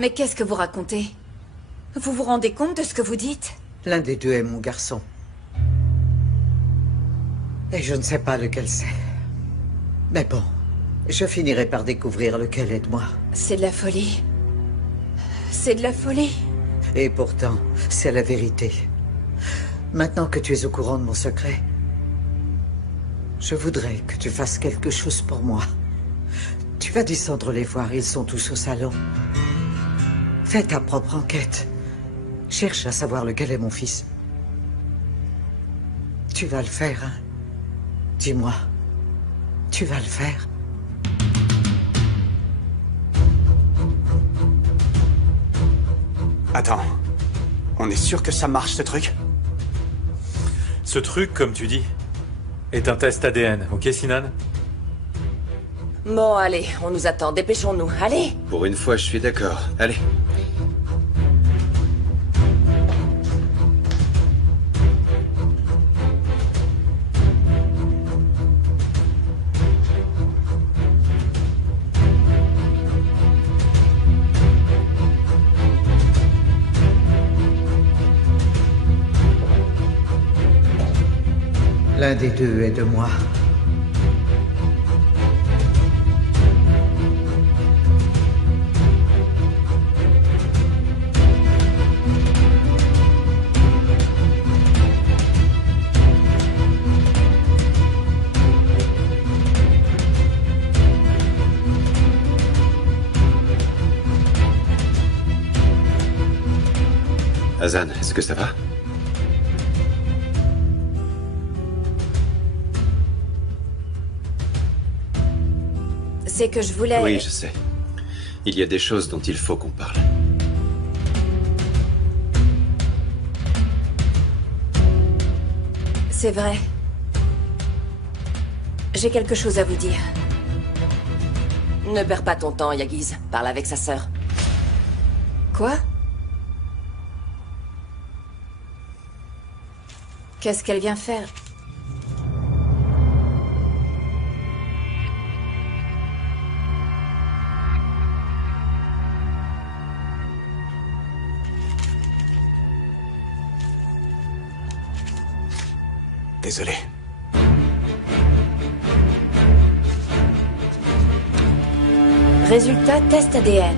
Mais qu'est-ce que vous racontez? Vous vous rendez compte de ce que vous dites? L'un des deux est mon garçon. Et je ne sais pas lequel c'est. Mais bon, je finirai par découvrir lequel est de moi. C'est de la folie. C'est de la folie. Et pourtant, c'est la vérité. Maintenant que tu es au courant de mon secret, je voudrais que tu fasses quelque chose pour moi. Tu vas descendre les voir, ils sont tous au salon. Fais ta propre enquête. Cherche à savoir lequel est mon fils. Tu vas le faire, hein? Dis-moi, tu vas le faire? Attends, on est sûr que ça marche ce truc? Ce truc, comme tu dis, est un test ADN, ok Sinan? Bon, allez, on nous attend, dépêchons-nous, allez! Pour une fois, je suis d'accord. Allez. L'un des deux est de moi. Hazan, est-ce que ça va? C'est que je voulais... Oui, je sais. Il y a des choses dont il faut qu'on parle. C'est vrai. J'ai quelque chose à vous dire. Ne perds pas ton temps, Yagiz. Parle avec sa sœur. Quoi? Qu'est-ce qu'elle vient faire? Désolé. Résultat, test ADN.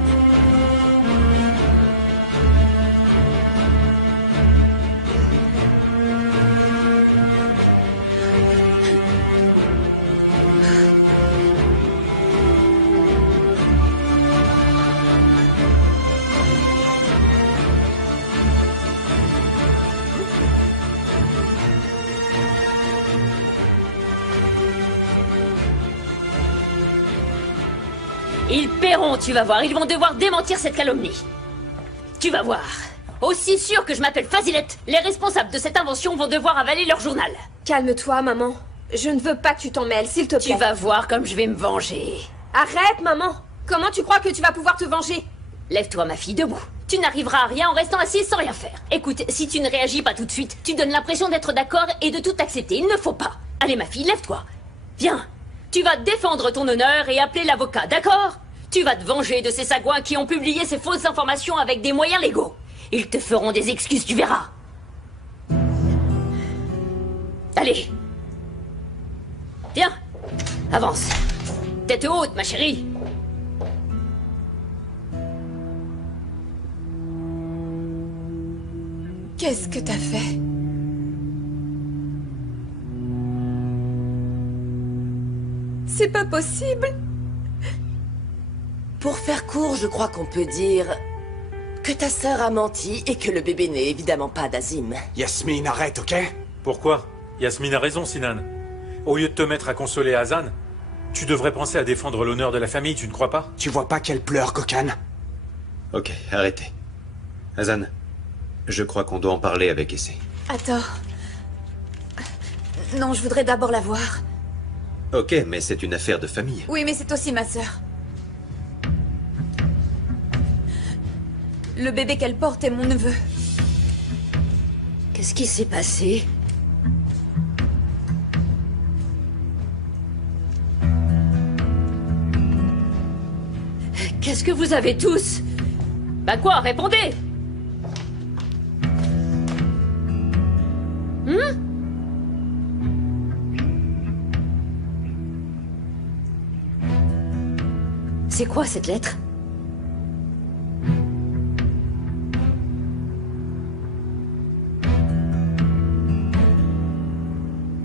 Ils paieront, tu vas voir. Ils vont devoir démentir cette calomnie. Tu vas voir. Aussi sûr que je m'appelle Fazilette, les responsables de cette invention vont devoir avaler leur journal. Calme-toi, maman. Je ne veux pas que tu t'en mêles, s'il te plaît. Tu vas voir comme je vais me venger. Arrête, maman. Comment tu crois que tu vas pouvoir te venger? Lève-toi, ma fille, debout. Tu n'arriveras à rien en restant assise sans rien faire. Écoute, si tu ne réagis pas tout de suite, tu donnes l'impression d'être d'accord et de tout accepter. Il ne faut pas. Allez, ma fille, lève-toi. Viens. Tu vas défendre ton honneur et appeler l'avocat, d'accord? Tu vas te venger de ces sagouins qui ont publié ces fausses informations avec des moyens légaux. Ils te feront des excuses, tu verras. Allez. Viens. Avance. Tête haute, ma chérie. Qu'est-ce que t'as fait? C'est pas possible. Pour faire court, je crois qu'on peut dire que ta sœur a menti et que le bébé n'est évidemment pas d'Azim. Yasmine, arrête, ok? Pourquoi? Yasmine a raison, Sinan. Au lieu de te mettre à consoler Hazan, tu devrais penser à défendre l'honneur de la famille, tu ne crois pas? Tu vois pas qu'elle pleure, cocane? Ok, arrêtez. Hazan, je crois qu'on doit en parler avec Essay. Attends. Non, je voudrais d'abord la voir. Ok, mais c'est une affaire de famille. Oui, mais c'est aussi ma sœur. Le bébé qu'elle porte est mon neveu. Qu'est-ce qui s'est passé? Qu'est-ce que vous avez tous? Bah quoi, répondez! C'est quoi cette lettre?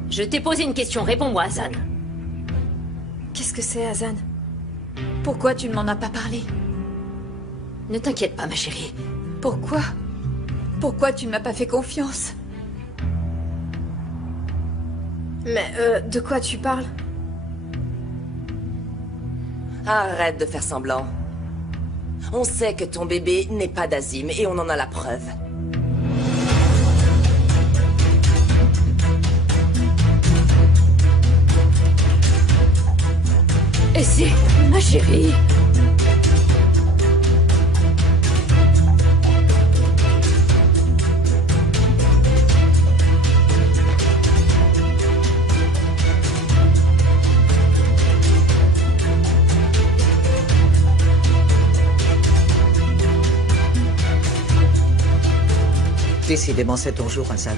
Je t'ai posé une question, réponds-moi, Hazan. Qu'est-ce que c'est, Hazan? Pourquoi tu ne m'en as pas parlé? Ne t'inquiète pas, ma chérie. Pourquoi? Pourquoi tu ne m'as pas fait confiance? Mais, de quoi tu parles? Arrête de faire semblant. On sait que ton bébé n'est pas d'Azim et on en a la preuve. Et c'est ma chérie. Décidément, c'est ton jour, Hazan.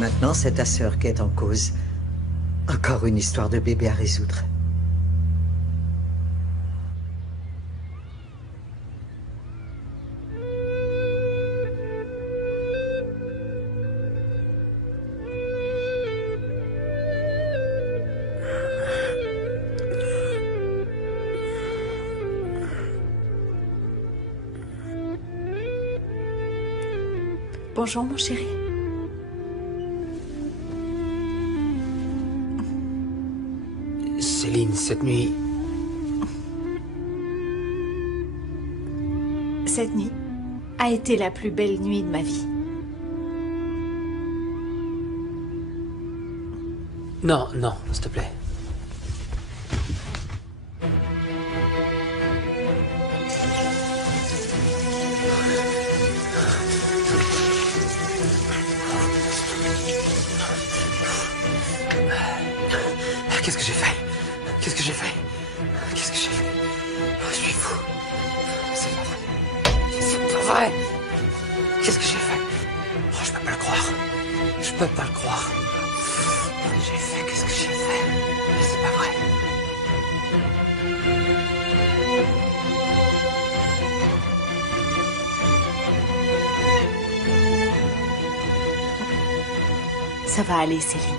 Maintenant, c'est ta sœur qui est en cause. Encore une histoire de bébé à résoudre. Bonjour, mon chéri. Céline, cette nuit... Cette nuit a été la plus belle nuit de ma vie. Non, non, s'il te plaît. Qu'est-ce que j'ai fait? Qu'est-ce que j'ai fait? Qu'est-ce que j'ai fait? Oh, je suis fou. C'est pas vrai. C'est pas vrai. Qu'est-ce que j'ai fait? Oh, je peux pas le croire. Je peux pas le croire. J'ai fait, qu'est-ce que j'ai fait? C'est pas vrai. Ça va aller, Céline.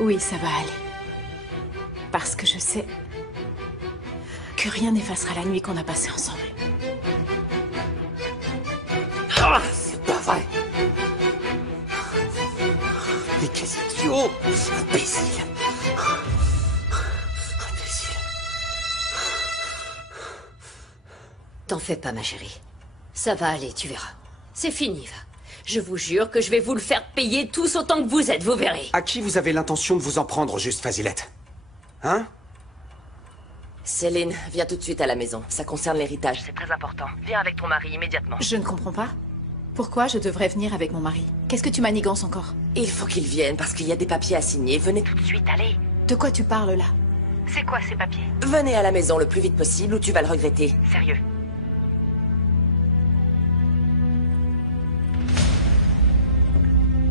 Oui, ça va aller. Parce que je sais que rien n'effacera la nuit qu'on a passée ensemble. Ah, c'est pas vrai. Mais quel idiot! Imbécile! Imbécile! T'en fais pas, ma chérie. Ça va aller, tu verras. C'est fini, va. Je vous jure que je vais vous le faire payer tous autant que vous êtes, vous verrez. À qui vous avez l'intention de vous en prendre, juste, Fazilette? Hein? Céline, viens tout de suite à la maison. Ça concerne l'héritage, c'est très important. Viens avec ton mari immédiatement. Je ne comprends pas. Pourquoi je devrais venir avec mon mari? Qu'est-ce que tu manigances encore? Il faut qu'il vienne parce qu'il y a des papiers à signer. Venez tout de suite, allez. De quoi tu parles là? C'est quoi ces papiers? Venez à la maison le plus vite possible ou tu vas le regretter. Sérieux?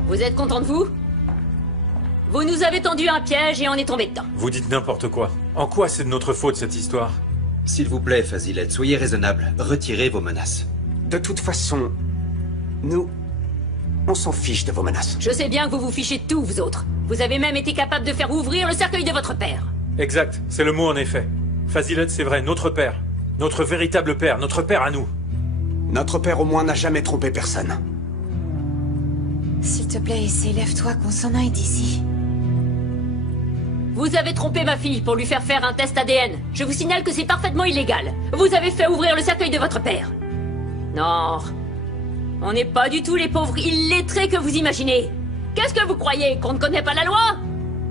Vous êtes content de vous? Vous nous avez tendu un piège et on est tombé dedans. Vous dites n'importe quoi. En quoi c'est de notre faute, cette histoire? S'il vous plaît, Fazilette, soyez raisonnable. Retirez vos menaces. De toute façon, nous... on s'en fiche de vos menaces. Je sais bien que vous vous fichez de tout, vous autres. Vous avez même été capable de faire ouvrir le cercueil de votre père. Exact, c'est le mot en effet. Fazilette, c'est vrai, notre père. Notre véritable père, notre père à nous. Notre père, au moins, n'a jamais trompé personne. S'il te plaît, essaie, lève-toi, qu'on s'en aille d'ici. Vous avez trompé ma fille pour lui faire faire un test ADN. Je vous signale que c'est parfaitement illégal. Vous avez fait ouvrir le cercueil de votre père. Non. On n'est pas du tout les pauvres illettrés que vous imaginez. Qu'est-ce que vous croyez? Qu'on ne connaît pas la loi?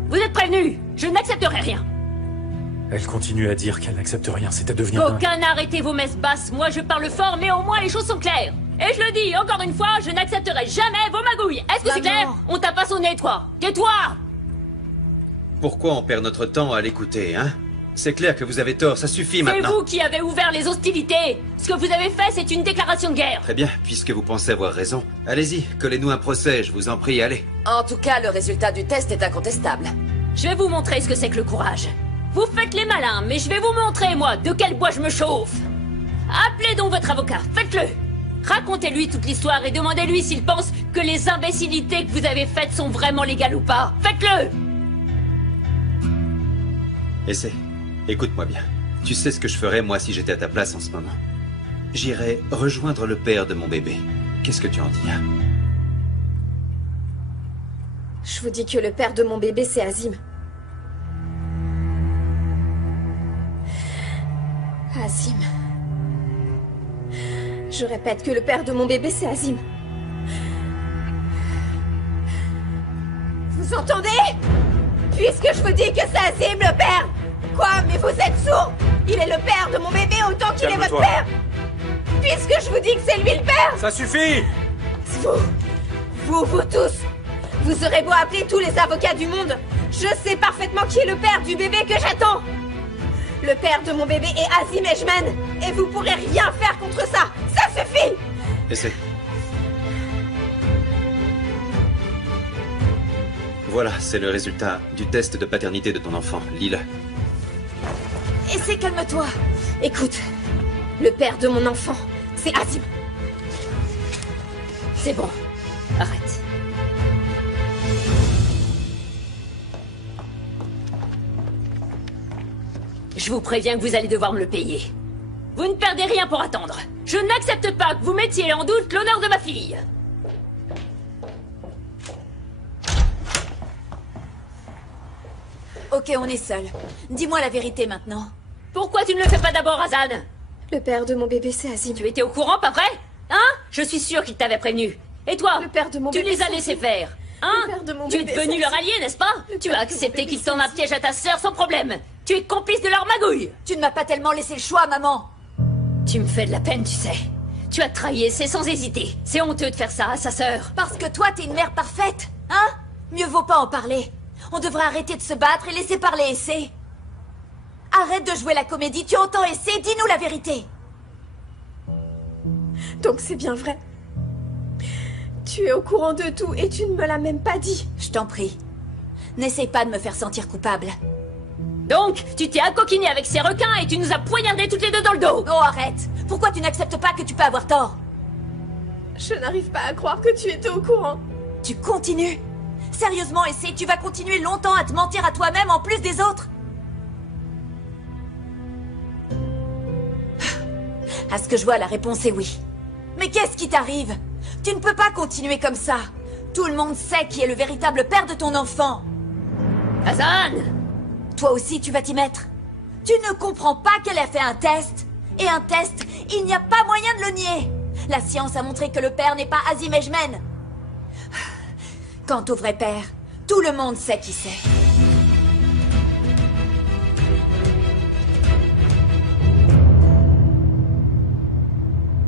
Vous êtes prévenus. Je n'accepterai rien. Elle continue à dire qu'elle n'accepte rien, c'est à devenir dingue. Aucun arrêtez vos messes basses. Moi, je parle fort, mais au moins les choses sont claires. Et je le dis, encore une fois, je n'accepterai jamais vos magouilles. Est-ce que c'est clair? On t'a pas sonné, toi. Tais-toi! Pourquoi on perd notre temps à l'écouter, hein? C'est clair que vous avez tort, ça suffit C'est maintenant. vous qui avez ouvert les hostilités. Ce que vous avez fait, c'est une déclaration de guerre. Très bien, puisque vous pensez avoir raison. Allez-y, collez-nous un procès, je vous en prie, allez. En tout cas, le résultat du test est incontestable. Je vais vous montrer ce que c'est que le courage. Vous faites les malins, mais je vais vous montrer, moi, de quel bois je me chauffe. Appelez donc votre avocat, faites-le. Racontez-lui toute l'histoire et demandez-lui s'il pense que les imbécilités que vous avez faites sont vraiment légales ou pas. Faites-le. Essaie. Écoute-moi bien. Tu sais ce que je ferais, moi, si j'étais à ta place en ce moment. J'irais rejoindre le père de mon bébé. Qu'est-ce que tu en dis, hein? Je vous dis que le père de mon bébé, c'est Azim. Azim. Je répète que le père de mon bébé, c'est Azim. Vous entendez? Puisque je vous dis que c'est Azim, le père! Quoi? Mais vous êtes sourd! Il est le père de mon bébé autant qu'il est votre Calme-toi. père! Puisque je vous dis que c'est lui le père! Ça suffit! Vous tous! Vous aurez beau appeler tous les avocats du monde, je sais parfaitement qui est le père du bébé que j'attends! Le père de mon bébé est Azim Ejmen, et vous pourrez rien faire contre ça! Ça suffit! Essaie. Voilà, c'est le résultat du test de paternité de ton enfant. Lis-le. Essaie, calme-toi! Écoute, le père de mon enfant, c'est Azim. C'est bon. Arrête. Je vous préviens que vous allez devoir me le payer. Vous ne perdez rien pour attendre. Je n'accepte pas que vous mettiez en doute l'honneur de ma fille. Ok, on est seuls. Dis-moi la vérité maintenant. Pourquoi tu ne le fais pas d'abord, Hazan? Le père de mon bébé, c'est Azim. Tu étais au courant, pas vrai? Hein? Je suis sûre qu'il t'avait prévenu. Et toi? Le père de mon tu bébé, les as c'est laissés Azim. faire. Hein? Le père de mon Tu es bébé, devenu c'est leur Azim. allié, n'est-ce pas? Le Tu père as de mon accepté bébé, qu'ils c'est tendent un Azim. piège à ta sœur sans problème. Tu es complice de leur magouille. Tu ne m'as pas tellement laissé le choix, maman. Tu me fais de la peine, tu sais. Tu as trahi Essay sans hésiter. C'est honteux de faire ça à sa sœur. Parce que toi, t'es une mère parfaite, hein? Mieux vaut pas en parler. On devrait arrêter de se battre et laisser parler Essay. Arrête de jouer la comédie, tu entends Essay, dis-nous la vérité. Donc c'est bien vrai. Tu es au courant de tout et tu ne me l'as même pas dit. Je t'en prie. N'essaye pas de me faire sentir coupable. Donc, tu t'es accoquiné avec ces requins et tu nous as poignardés toutes les deux dans le dos. Oh, arrête. Pourquoi tu n'acceptes pas que tu peux avoir tort? Je n'arrive pas à croire que tu étais au courant. Tu continues? Sérieusement, Essay, tu vas continuer longtemps à te mentir à toi-même en plus des autres? À ce que je vois, la réponse est oui. Mais qu'est-ce qui t'arrive? Tu ne peux pas continuer comme ça. Tout le monde sait qui est le véritable père de ton enfant. Hazan! Toi aussi, tu vas t'y mettre. Tu ne comprends pas qu'elle a fait un test. Et un test, il n'y a pas moyen de le nier. La science a montré que le père n'est pas Azim Ejmen. Quant au vrai père, tout le monde sait qui c'est.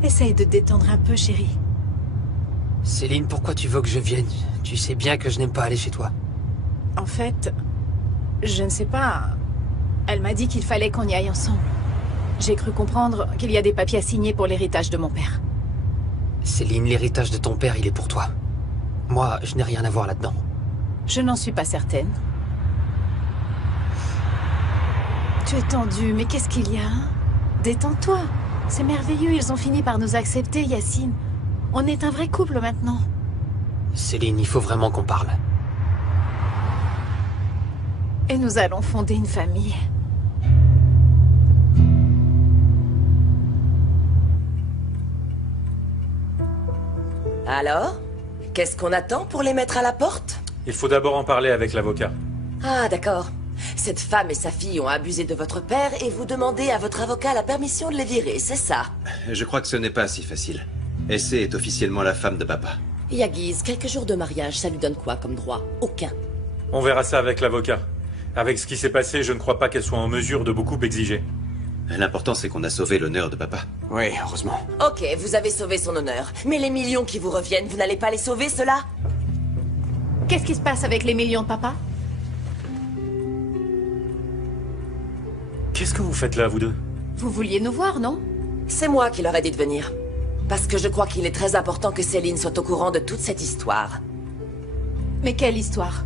Essaye de te détendre un peu, chérie. Céline, pourquoi tu veux que je vienne? Tu sais bien que je n'aime pas aller chez toi. En fait, je ne sais pas. Elle m'a dit qu'il fallait qu'on y aille ensemble. J'ai cru comprendre qu'il y a des papiers à signer pour l'héritage de mon père. Céline, l'héritage de ton père, il est pour toi. Moi, je n'ai rien à voir là-dedans. Je n'en suis pas certaine. Tu es tendue, mais qu'est-ce qu'il y a, hein? Détends-toi. C'est merveilleux, ils ont fini par nous accepter, Yacine. On est un vrai couple maintenant. Céline, il faut vraiment qu'on parle. Et nous allons fonder une famille. Alors? Qu'est-ce qu'on attend pour les mettre à la porte? Il faut d'abord en parler avec l'avocat. Ah, d'accord. Cette femme et sa fille ont abusé de votre père et vous demandez à votre avocat la permission de les virer, c'est ça? Je crois que ce n'est pas si facile. Essay est officiellement la femme de papa. Yagiz, quelques jours de mariage, ça lui donne quoi comme droit? Aucun. On verra ça avec l'avocat. Avec ce qui s'est passé, je ne crois pas qu'elle soit en mesure de beaucoup exiger. L'important, c'est qu'on a sauvé l'honneur de papa. Oui, heureusement. Ok, vous avez sauvé son honneur. Mais les millions qui vous reviennent, vous n'allez pas les sauver, ceux-là? Qu'est-ce qui se passe avec les millions de papa? Qu'est-ce que vous faites là, vous deux? Vous vouliez nous voir, non? C'est moi qui leur ai dit de venir. Parce que je crois qu'il est très important que Céline soit au courant de toute cette histoire. Mais quelle histoire?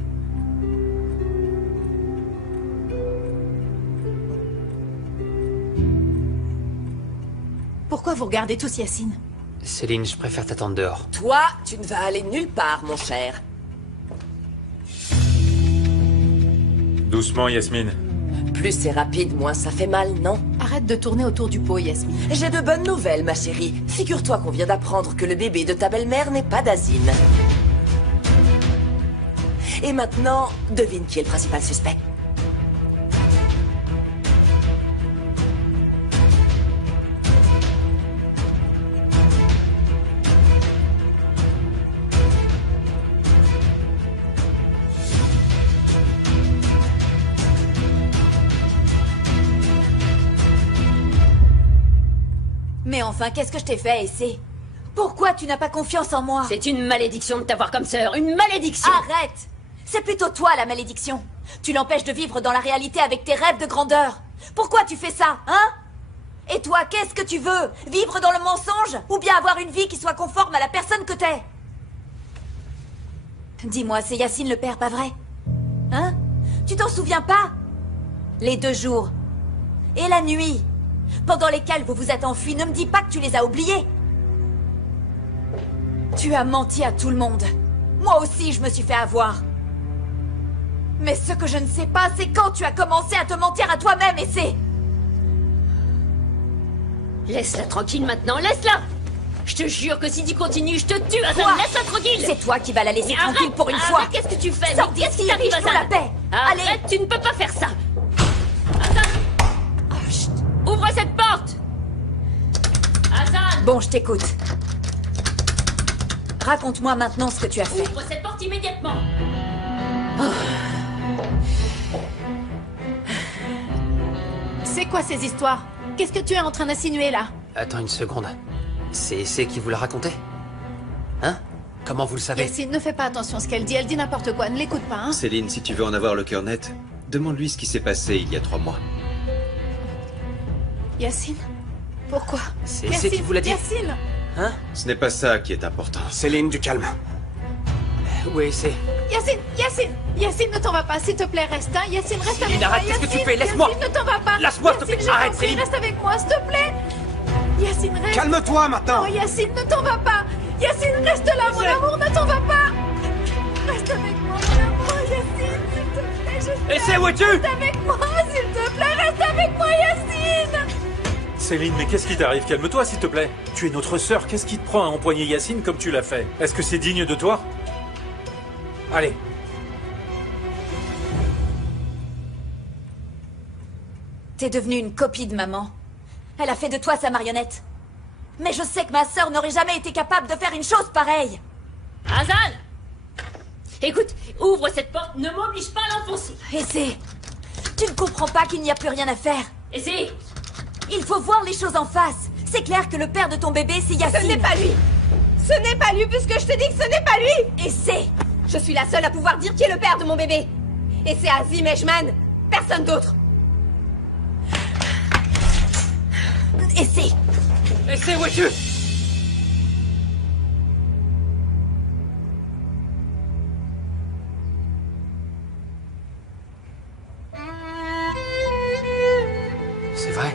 Pourquoi vous regardez tous Yacine? Céline, je préfère t'attendre dehors. Toi, tu ne vas aller nulle part, mon cher. Doucement, Yasmine. Plus c'est rapide, moins ça fait mal, non? Arrête de tourner autour du pot, Yasmine. J'ai de bonnes nouvelles, ma chérie. Figure-toi qu'on vient d'apprendre que le bébé de ta belle-mère n'est pas d'Azim. Et maintenant, devine qui est le principal suspect. Mais enfin, qu'est-ce que je t'ai fait, Essay? Pourquoi tu n'as pas confiance en moi? C'est une malédiction de t'avoir comme sœur, une malédiction! Arrête! C'est plutôt toi la malédiction. Tu l'empêches de vivre dans la réalité avec tes rêves de grandeur. Pourquoi tu fais ça, hein? Et toi, qu'est-ce que tu veux? Vivre dans le mensonge? Ou bien avoir une vie qui soit conforme à la personne que t'es? Dis-moi, c'est Yacine le père, pas vrai? Hein? Tu t'en souviens pas? Les 2 jours. Et la nuit. Pendant lesquels vous vous êtes enfuis, ne me dis pas que tu les as oubliés. Tu as menti à tout le monde. Moi aussi, je me suis fait avoir. Mais ce que je ne sais pas, c'est quand tu as commencé à te mentir à toi-même, et c'est... Laisse-la tranquille maintenant, laisse-la! Je te jure que si tu continues, je te tue, Azan! Quoi? Laisse-la tranquille! C'est toi qui vas la laisser Mais tranquille arrête, pour une fois. Qu'est-ce que tu fais? Sors Qu'est-ce qui d'ici, t'arrive, riche pour Azan? la paix. Arrête, Allez. tu ne peux pas faire ça! Azan! Oh, chut. Ouvre cette porte! Azan! Bon, je t'écoute. Raconte-moi maintenant ce que tu as fait. Ouvre cette porte immédiatement! C'est quoi ces histoires? Qu'est-ce que tu es en train d'insinuer là? Attends une seconde. C'est Essay qui vous l'a raconté? Hein? Comment vous le savez? Yacine, ne fais pas attention à ce qu'elle dit, elle dit n'importe quoi, ne l'écoute pas, hein? Céline, si tu veux en avoir le cœur net, demande-lui ce qui s'est passé il y a 3 mois. Yacine? Pourquoi? C'est Essay qui vous l'a dit? Yacine! Hein? Ce n'est pas ça qui est important. Céline, du calme. Où est Essay? Yacine! Yacine! Yacine, ne t'en va pas, s'il te plaît, reste, hein? Yacine, reste Céline, avec moi! arrête, qu'est-ce que tu Yacine, fais? Laisse-moi! Yacine, ne t'en va pas! Lâche-moi, s'il te plaît. Yacine, je Arrête, t'en prie, Céline. reste avec moi, s'il te plaît! Yacine, reste! Calme-toi maintenant! Oh, Yacine, ne t'en va pas! Yacine, reste là, mon amour, ne t'en va pas! Reste avec moi, mon amour, Yacine, s'il te plaît, je t'aime. Essay, où es-tu? Reste avec moi, s'il te plaît, reste avec moi, Yacine! Céline, mais qu'est-ce qui t'arrive? Calme-toi, s'il te plaît. Tu es notre sœur, qu'est-ce qui te prend à empoigner Yacine comme tu l'as fait? Est-ce que c'est digne de toi? Allez. T'es devenue une copie de maman. Elle a fait de toi sa marionnette. Mais je sais que ma sœur n'aurait jamais été capable de faire une chose pareille. Azan! Écoute, ouvre cette porte, ne m'oblige pas à l'enfoncer! Essay, tu ne comprends pas qu'il n'y a plus rien à faire. Essay! Il faut voir les choses en face. C'est clair que le père de ton bébé, c'est Yacine. Ce n'est pas lui! Ce n'est pas lui, puisque je te dis que ce n'est pas lui! Essay. Je suis la seule à pouvoir dire qui est le père de mon bébé. Et c'est Azim Ejman, personne d'autre. Essay. Essay, où es-tu? C'est vrai?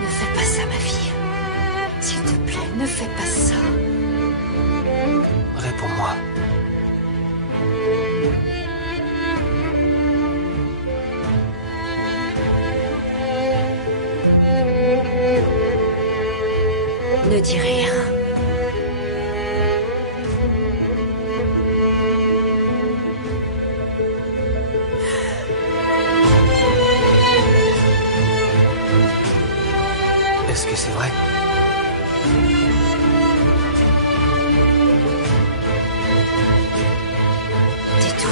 Ne fais pas ça, ma fille. S'il te plaît, ne fais pas ça. Réponds-moi. Ne dis rien. Est-ce que c'est vrai? Dis tout.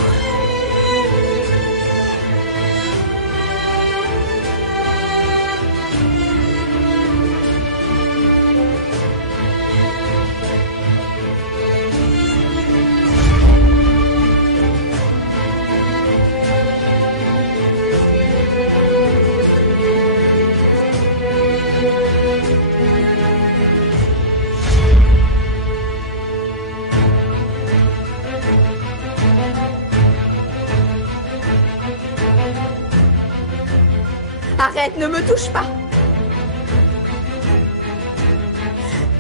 Arrête, ne me touche pas.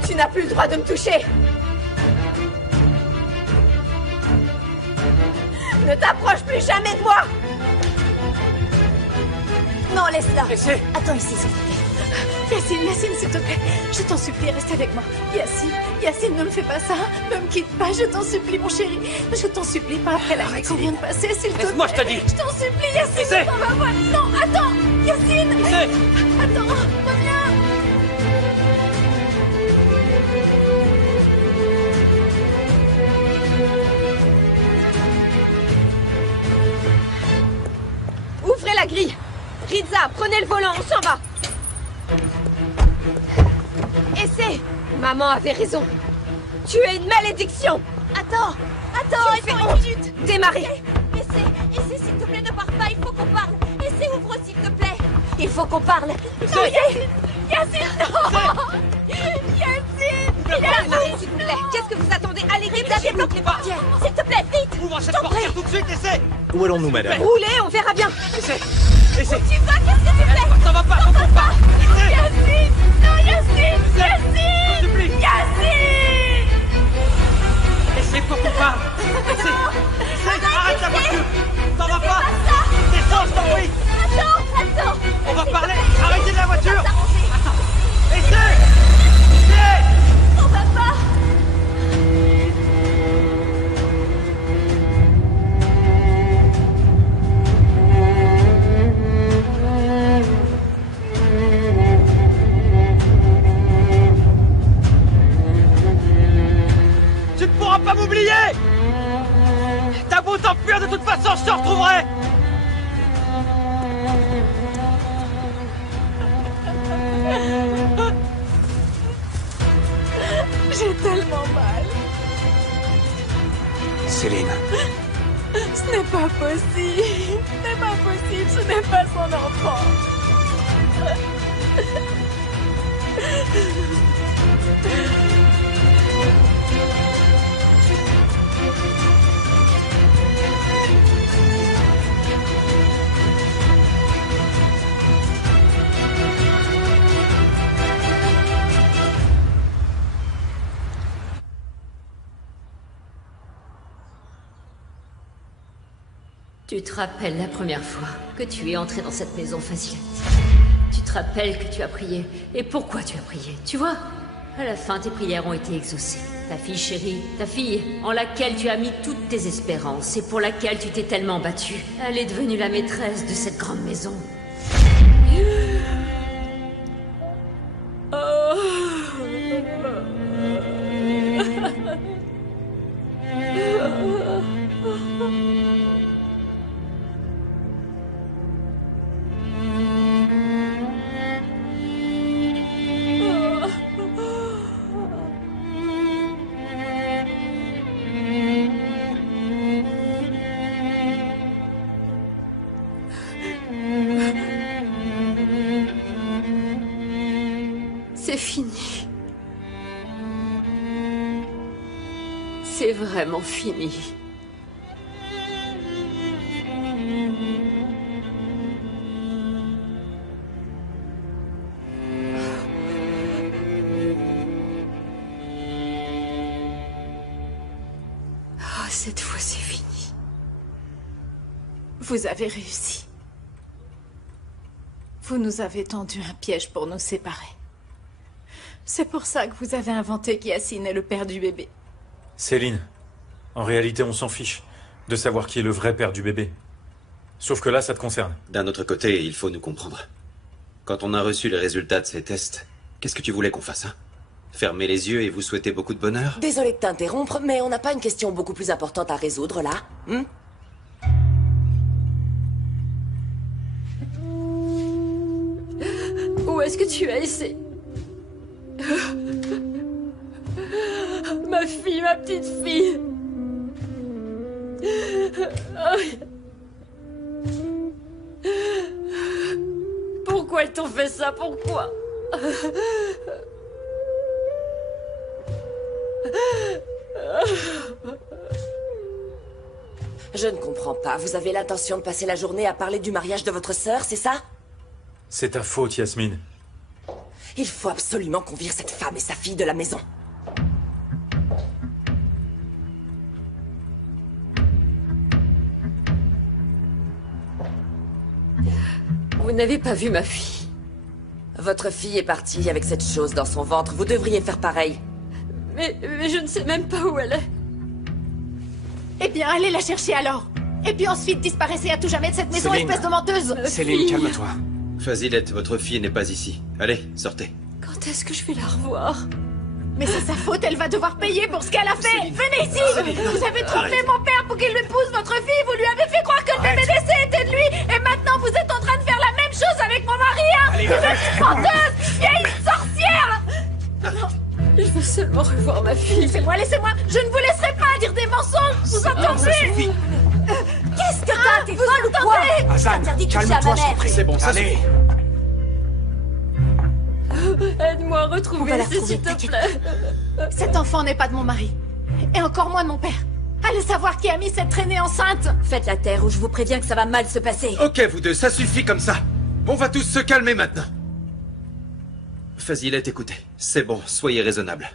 Tu n'as plus le droit de me toucher. Ne t'approche plus jamais de moi. Non, laisse-la. Essaie. Attends ici, s'il te plaît. Yacine, s'il te plaît. Je t'en supplie, reste avec moi. Yacine, ne me fais pas ça. Ne me quitte pas, je t'en supplie, mon chéri. Je t'en supplie, pas après la nuit qu'on vient de passer, s'il te plaît. Laisse-moi, je te dis. Je t'en supplie, Yacine. Essaie. On va voir. Non, attends. Yacine. Essaie. Attends, reviens. Ouvrez la grille. Ritza, prenez le volant, on s'en va. Essaie. Maman avait raison. Tu es une malédiction. Attends, Tu me fais honte. Démarrez. Essaie, s'il te plaît, ne pars pas, il faut qu'on parle. Essaie, ouvre, s'il te plaît. Il faut qu'on parle. Non, Yacine, non. Démarrez, s'il vous plaît. Qu'est-ce que vous attendez? Allez, débloquez les portières. S'il te plaît, vite. Ouvre cette portière tout de suite, essaie. Où allons-nous, madame? Roulez, on verra bien. Essaie. Essaie. Tu vas, qu'est-ce que tu fais? Ça va pas, t'en fais pas. Essaie. Yacine! Non, Yacine! S'il te plaît. Yacine! Essaie pour qu'on parle. Essaie. Arrête la voiture. Ça va pas. Descends, je t'en prie. Attends! On va S'il te parler. plaît, Arrêtez de la voiture. s'arranger. Essaie. Essaie. On va pas! Tu ne pourras pas m'oublier. T'as beau t'enfuir, de toute façon, je te retrouverai. J'ai tellement mal. Céline. Ce n'est pas possible. Ce n'est pas possible. Ce n'est pas son enfant. Tu te rappelles la première fois que tu es entré dans cette maison fascinante? Tu te rappelles que tu as prié? Et pourquoi tu as prié? Tu vois, à la fin, tes prières ont été exaucées. Ta fille chérie, ta fille, en laquelle tu as mis toutes tes espérances et pour laquelle tu t'es tellement battu, elle est devenue la maîtresse de cette grande maison. C'est fini. C'est vraiment fini. Ah, cette fois c'est fini. Vous avez réussi. Vous nous avez tendu un piège pour nous séparer. C'est pour ça que vous avez inventé qu'Yacine est le père du bébé. Céline, en réalité, on s'en fiche de savoir qui est le vrai père du bébé. Sauf que là, ça te concerne. D'un autre côté, il faut nous comprendre. Quand on a reçu les résultats de ces tests, qu'est-ce que tu voulais qu'on fasse, hein? Fermer les yeux et vous souhaiter beaucoup de bonheur? Désolée de t'interrompre, mais on n'a pas une question beaucoup plus importante à résoudre, là? Où est-ce que tu as essayé? Ma fille, ma petite fille. Pourquoi ils t'ont fait ça? Pourquoi? Je ne comprends pas. Vous avez l'intention de passer la journée à parler du mariage de votre sœur, c'est ça? C'est ta faute, Yasmine. Il faut absolument qu'on vire cette femme et sa fille de la maison. Vous n'avez pas vu ma fille. Votre fille est partie avec cette chose dans son ventre. Vous devriez faire pareil. Mais je ne sais même pas où elle est. Eh bien, allez la chercher alors. Et puis ensuite, disparaissez à tout jamais de cette maison, Céline. espèce de menteuse. Céline, calme-toi. Fazilette, votre fille n'est pas ici. Allez, sortez. Quand est-ce que je vais la revoir? Mais c'est sa faute, elle va devoir payer pour ce qu'elle a fait. Céline. Venez ici. Vous avez trompé mon père pour qu'il épouse votre fille. Vous lui avez fait croire que le bébé décès était de lui. Et maintenant, vous êtes en train de faire la même chose avec mon mari, hein. Allez, Vous êtes une menteuse, vieille sorcière. Je veux seulement revoir ma fille. Laissez-moi. Je ne vous laisserai pas dire des mensonges. Vous entendez? Ça suffit. Qu'est-ce que t'as? T'es folle ou quoi? Hassan, T'interdis de toucher à ma calme-toi, je t'en mère. prie. C'est bon, ça Allez. Aide-moi à On va retrouver la Cécile, retrouver, s'il te t'inquiète plaît. Cet enfant n'est pas de mon mari. Et encore moins de mon père. Allez savoir qui a mis cette traînée enceinte. Faites la terre ou je vous préviens que ça va mal se passer. Ok, vous deux, ça suffit comme ça. On va tous se calmer maintenant. Fazilette, écoutez. C'est bon, soyez raisonnable.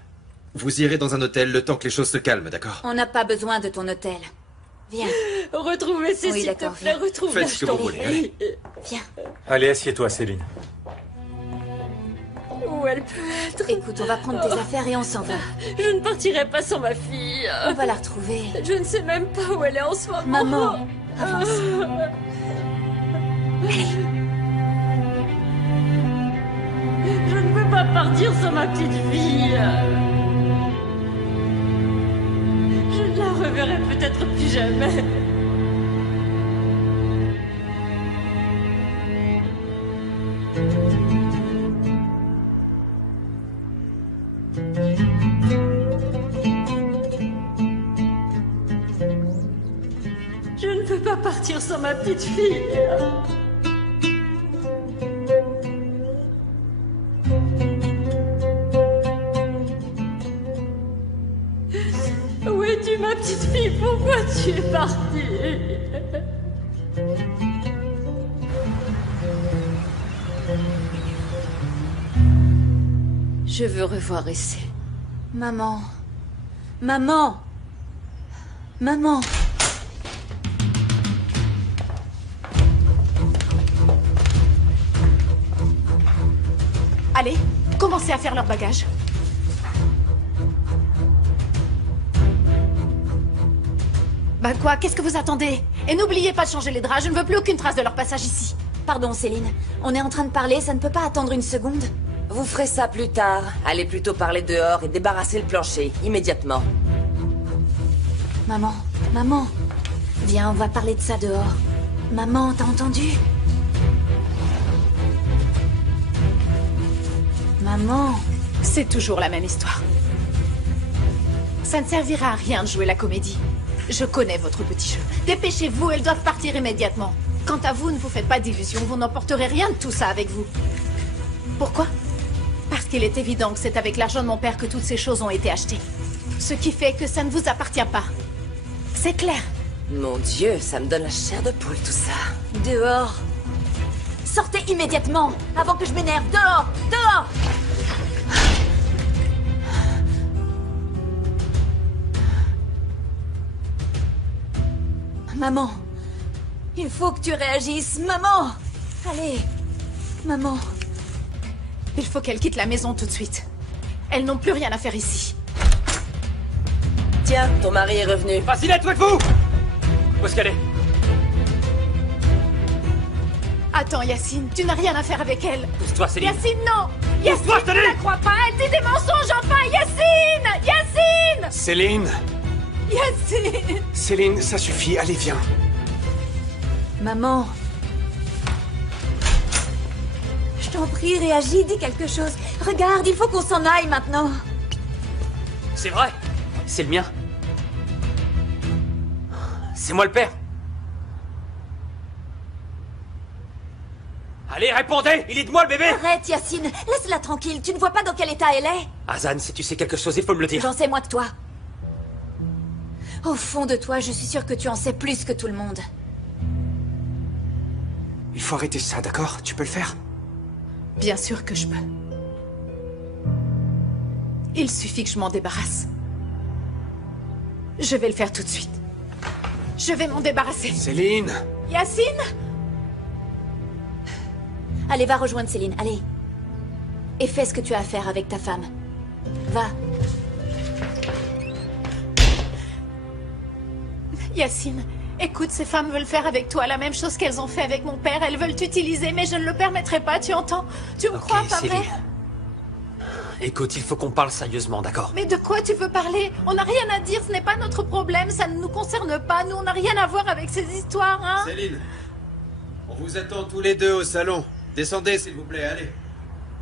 Vous irez dans un hôtel le temps que les choses se calment, d'accord? On n'a pas besoin de ton hôtel. Viens, Retrouvez Cécile, Oui, s'il te d'accord, plaît, viens. retrouve-la, Faites ce je que vous t'en voulez, prie. viens. Allez, assieds-toi, Céline. Où elle peut être? Écoute, on va prendre tes affaires et on s'en va. Je ne partirai pas sans ma fille. On va la retrouver. Je ne sais même pas où elle est en ce moment. Maman, avance. Je ne peux pas partir sans ma petite fille. Je ne la reverrai peut-être plus jamais. Je ne peux pas partir sans ma petite fille. Où es-tu, ma petite fille? Pourquoi tu es partie? Je veux revoir Essé. Maman. Maman. Maman. Allez, commencez à faire leur bagage. Bah quoi, qu'est-ce que vous attendez? Et n'oubliez pas de changer les draps, je ne veux plus aucune trace de leur passage ici. Pardon, Céline. On est en train de parler, ça ne peut pas attendre une seconde. Vous ferez ça plus tard. Allez plutôt parler dehors et débarrasser le plancher, immédiatement. Maman. Maman. Viens, on va parler de ça dehors. Maman, t'as entendu? Maman. C'est toujours la même histoire. Ça ne servira à rien de jouer la comédie. Je connais votre petit jeu. Dépêchez-vous, elles doivent partir immédiatement. Quant à vous, ne vous faites pas d'illusions, vous n'emporterez rien de tout ça avec vous. Pourquoi? Parce qu'il est évident que c'est avec l'argent de mon père que toutes ces choses ont été achetées. Ce qui fait que ça ne vous appartient pas. C'est clair. Mon Dieu, ça me donne la chair de poule tout ça. Dehors. Sortez immédiatement, avant que je m'énerve. Dehors. Dehors. Maman. Il faut que tu réagisses. Maman. Allez. Maman. Il faut qu'elles quittent la maison tout de suite. Elles n'ont plus rien à faire ici. Tiens, ton mari est revenu. Fazilette, où êtes-vous? Où est-ce qu'elle est? Attends, Yacine, tu n'as rien à faire avec elle. Pousse-toi, Céline. Yacine, non! Yacine, Pousse-toi, je te tu dis! la crois pas, elle dit des mensonges, enfin! Yacine! Yacine! Céline! Yacine! Céline, ça suffit, allez, viens. Maman. Je t'en prie, réagis, dis quelque chose. Regarde, il faut qu'on s'en aille maintenant. C'est vrai. C'est le mien. C'est moi le père. Allez, répondez! Il est de moi le bébé! Arrête, Yacine. Laisse-la tranquille. Tu ne vois pas dans quel état elle est? Hassan, si tu sais quelque chose, il faut me le dire. J'en sais moins que toi. Au fond de toi, je suis sûre que tu en sais plus que tout le monde. Il faut arrêter ça, d'accord? Tu peux le faire? Bien sûr que je peux. Il suffit que je m'en débarrasse. Je vais le faire tout de suite. Je vais m'en débarrasser. Céline! Yacine? Allez, va rejoindre Céline, allez. Et fais ce que tu as à faire avec ta femme. Va. Yacine, écoute, ces femmes veulent faire avec toi la même chose qu'elles ont fait avec mon père. Elles veulent t'utiliser, mais je ne le permettrai pas, tu entends? Tu me crois, pas vrai? Écoute, il faut qu'on parle sérieusement, d'accord? Mais de quoi tu veux parler? On n'a rien à dire, ce n'est pas notre problème, ça ne nous concerne pas. Nous, on n'a rien à voir avec ces histoires, hein? Céline, on vous attend tous les deux au salon. Descendez, s'il vous plaît, allez.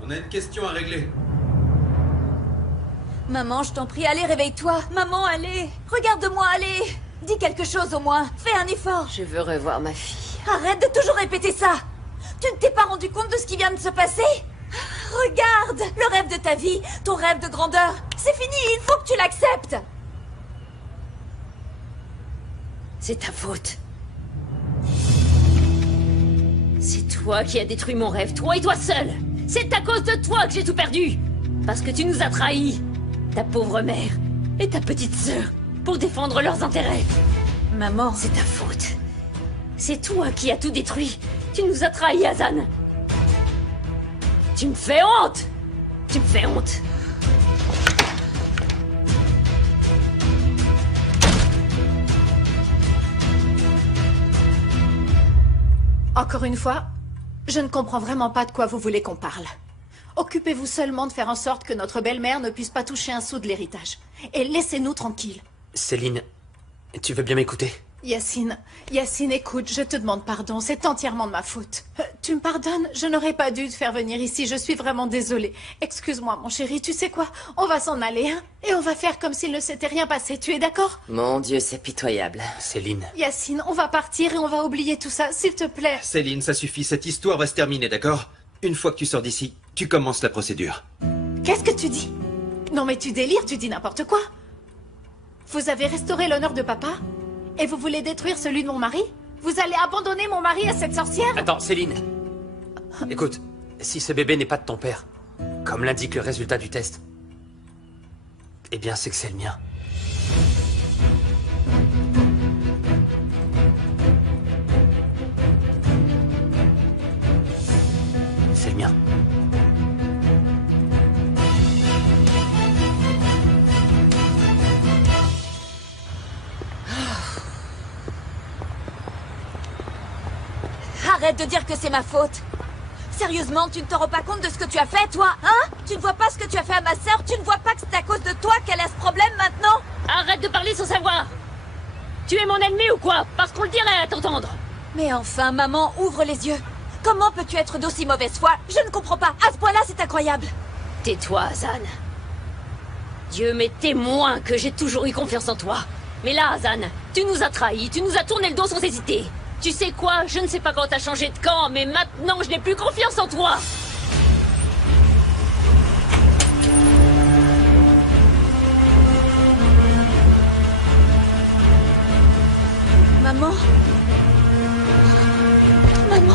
On a une question à régler. Maman, je t'en prie, allez, réveille-toi. Maman, allez. Regarde-moi, allez. Dis quelque chose au moins. Fais un effort. Je veux revoir ma fille. Arrête de toujours répéter ça. Tu ne t'es pas rendu compte de ce qui vient de se passer? Regarde, le rêve de ta vie, ton rêve de grandeur. C'est fini, il faut que tu l'acceptes. C'est ta faute. C'est toi qui as détruit mon rêve, toi et toi seul. C'est à cause de toi que j'ai tout perdu. Parce que tu nous as trahis. Ta pauvre mère et ta petite sœur pour défendre leurs intérêts. Maman, c'est ta faute. C'est toi qui as tout détruit. Tu nous as trahis, Hazan. Tu me fais honte. Tu me fais honte. Encore une fois, je ne comprends vraiment pas de quoi vous voulez qu'on parle. Occupez-vous seulement de faire en sorte que notre belle-mère ne puisse pas toucher un sou de l'héritage. Et laissez-nous tranquilles. Céline, tu veux bien m'écouter? Yacine, écoute, je te demande pardon, c'est entièrement de ma faute. Tu me pardonnes? Je n'aurais pas dû te faire venir ici, je suis vraiment désolée. Excuse-moi, mon chéri, tu sais quoi? On va s'en aller, hein? Et on va faire comme s'il ne s'était rien passé, tu es d'accord? Mon Dieu, c'est pitoyable. Céline. Yacine, on va partir et on va oublier tout ça, s'il te plaît. Céline, ça suffit, cette histoire va se terminer, d'accord? Une fois que tu sors d'ici, tu commences la procédure. Qu'est-ce que tu dis? Non mais tu délires, tu dis n'importe quoi. Vous avez restauré l'honneur de papa? Et vous voulez détruire celui de mon mari? Vous allez abandonner mon mari à cette sorcière? Attends, Céline. Écoute, si ce bébé n'est pas de ton père, comme l'indique le résultat du test, eh bien c'est que c'est le mien. C'est le mien. Arrête de dire que c'est ma faute. Sérieusement, tu ne te rends pas compte de ce que tu as fait, toi? Hein? Tu ne vois pas ce que tu as fait à ma sœur? Tu ne vois pas que c'est à cause de toi qu'elle a ce problème maintenant? Arrête de parler sans savoir. Tu es mon ennemi ou quoi? Parce qu'on le dirait à t'entendre. Mais enfin, maman, ouvre les yeux. Comment peux-tu être d'aussi mauvaise foi? Je ne comprends pas. À ce point-là, c'est incroyable. Tais-toi, Hazan. Dieu m'est témoin que j'ai toujours eu confiance en toi. Mais là, Hazan, tu nous as trahis, tu nous as tourné le dos sans hésiter. Tu sais quoi? Je ne sais pas quand t'as changé de camp, mais maintenant je n'ai plus confiance en toi. Maman? Maman?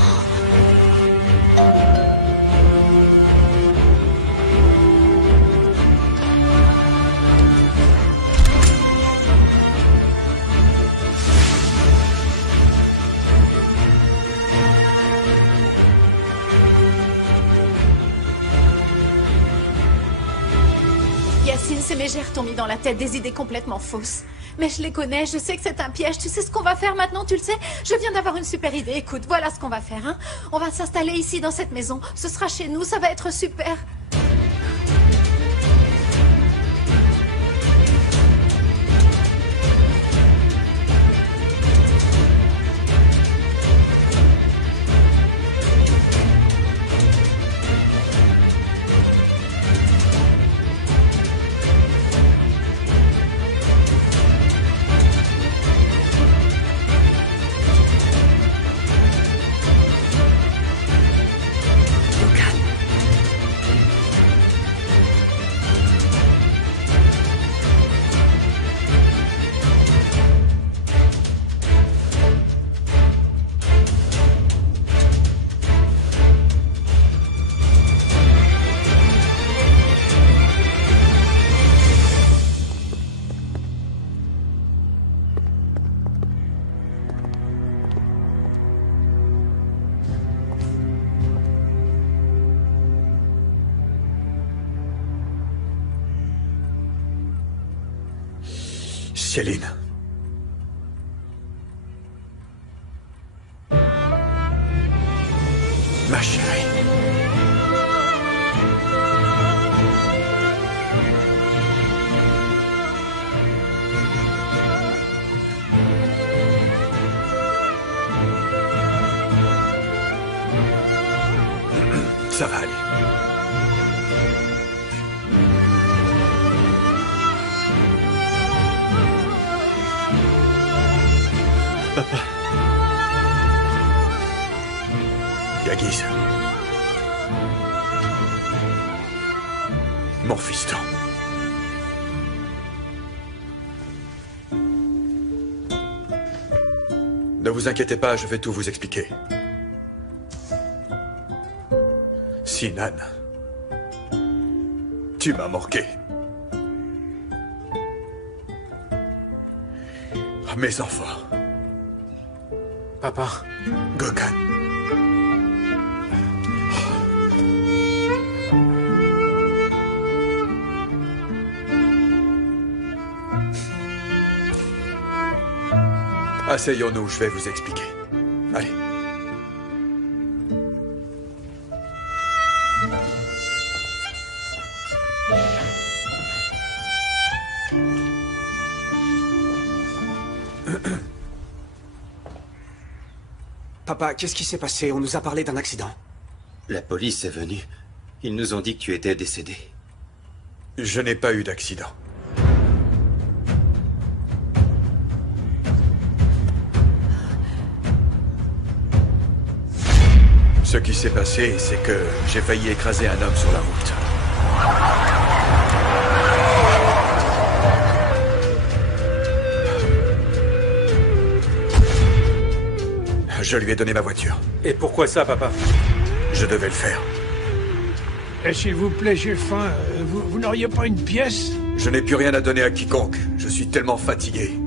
Yacine, ces mégères t'ont mis dans la tête des idées complètement fausses. Mais je les connais, je sais que c'est un piège. Tu sais ce qu'on va faire maintenant, tu le sais? Je viens d'avoir une super idée. Écoute, voilà ce qu'on va faire, hein. On va s'installer ici dans cette maison. Ce sera chez nous, ça va être super. Céline. Ma chérie. Ça va aller. Papa. Yaguis. Mon fiston. Ne vous inquiétez pas, je vais tout vous expliquer. Sinan, tu m'as manqué. Mes enfants. Papa. Gökhan. Asseyons-nous, je vais vous expliquer. Allez. Papa, qu'est-ce qui s'est passé? On nous a parlé d'un accident. La police est venue. Ils nous ont dit que tu étais décédé. Je n'ai pas eu d'accident. Ce qui s'est passé, c'est que j'ai failli écraser un homme sur la route. Je lui ai donné ma voiture. Et pourquoi ça, papa? Je devais le faire. S'il vous plaît, j'ai faim. Vous n'auriez pas une pièce? Je n'ai plus rien à donner à quiconque. Je suis tellement fatigué.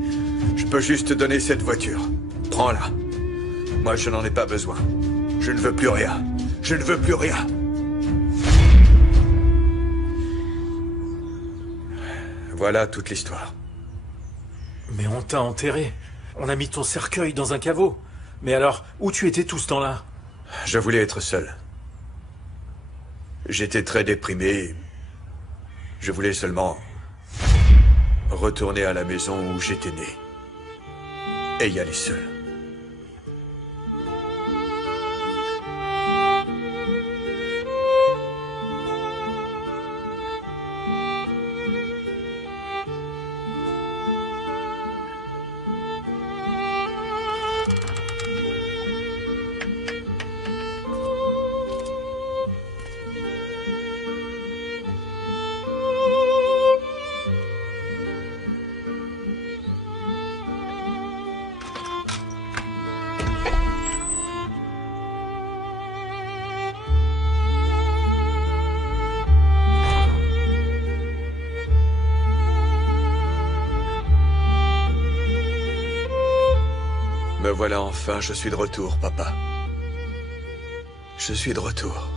Je peux juste te donner cette voiture. Prends-la. Moi, je n'en ai pas besoin. Je ne veux plus rien. Je ne veux plus rien. Voilà toute l'histoire. Mais on t'a enterré. On a mis ton cercueil dans un caveau. Mais alors, où tu étais tout ce temps-là? Je voulais être seul. J'étais très déprimé. Je voulais seulement retourner à la maison où j'étais né. Et y aller seul. Me voilà enfin, je suis de retour, papa. Je suis de retour.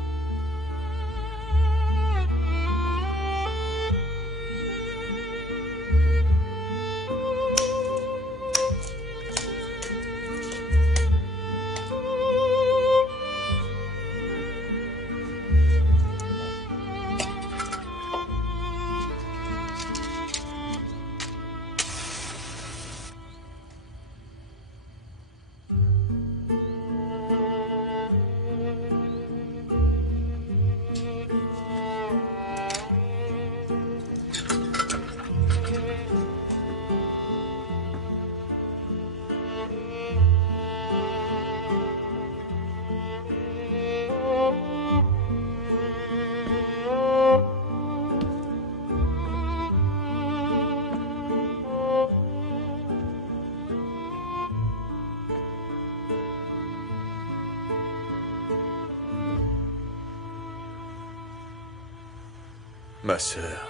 Ma sœur.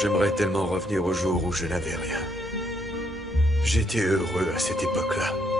J'aimerais tellement revenir au jour où je n'avais rien. J'étais heureux à cette époque-là.